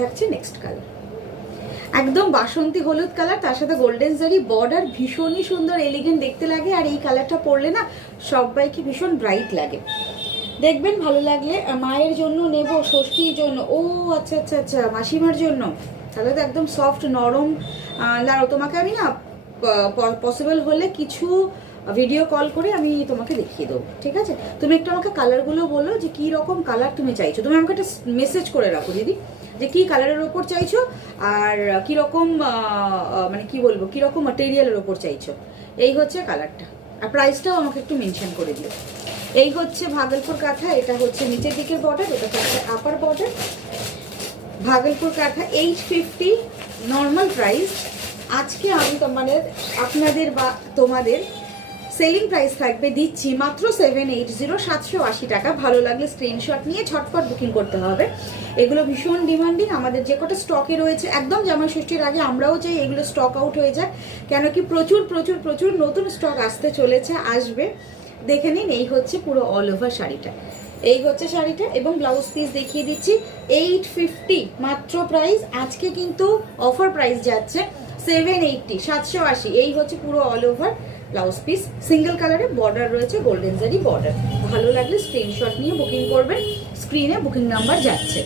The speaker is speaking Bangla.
থাকছে নেক্সট কালার, একদম বাসন্তী হলুদ কালার, তার সাথে গোল্ডেন জারি বর্ডার, ভীষণই সুন্দর এলিগেন্ট দেখতে লাগে। আর এই কালারটা পরলে না সবাইকে ভীষণ ব্রাইট লাগে। দেখবেন ভালো লাগলে। মায়ের জন্য নেব, ষষ্ঠীর জন্য, ও আচ্ছা আচ্ছা আচ্ছা, মাসিমার জন্য, তাহলে তো একদম সফট নরম। দাঁড়াও, তোমাকে আমি না পসিবল হলে কিছু ভিডিও কল করে আমি তোমাকে দেখিয়ে দেবো, ঠিক আছে? তুমি একটু আমাকে কালারগুলো বলো যে কী রকম কালার তুমি চাইছো। তুমি আমাকে একটা মেসেজ করে রাখো দিদি, যে কী কালারের ওপর চাইছো আর কীরকম মানে কি বলবো, কীরকম ম্যাটেরিয়ালের ওপর চাইছো। এই হচ্ছে কালারটা, আর প্রাইসটাও আমাকে একটু মেনশন করে দিও। এই হচ্ছে ভাগলপুর কাঁথা, এটা হচ্ছে নিচের দিকের বর্ডার, এটা হচ্ছে আপার বর্ডার। ভাগলপুর কাঁথা 850 নর্মাল প্রাইস। আজকে আমি আপনাদের বা তোমাদের সেলিং প্রাইস থাকবে, দিচ্ছি মাত্র 780, 780 টাকা। ভালো লাগলে স্ক্রিনশট নিয়ে ঝটপট বুকিং করতে হবে। এগুলো ভীষণ ডিমান্ডিং, আমাদের যে কটা স্টকে রয়েছে একদম জামাই ষষ্ঠীর আগে আমরাও চাই এগুলো স্টক আউট হয়ে যায়, কেন কি প্রচুর প্রচুর প্রচুর নতুন স্টক আসতে চলেছে, আসবে। দেখে নিন, এই হচ্ছে পুরো অল ওভার শাড়িটা, এই হচ্ছে শাড়িটা, এবং ব্লাউজ পিস দেখিয়ে দিচ্ছি 850 মাত্র প্রাইস। আজকে কিন্তু অফার প্রাইস যাচ্ছে 780, 780। এই হচ্ছে পুরো all over blouse piece, single কালারে বর্ডার রয়েছে, গোল্ডেন জারি বর্ডার। ভালো লাগলে স্ক্রিনশট নিয়ে বুকিং করবেন, স্ক্রিনে বুকিং নাম্বার যাচ্ছে।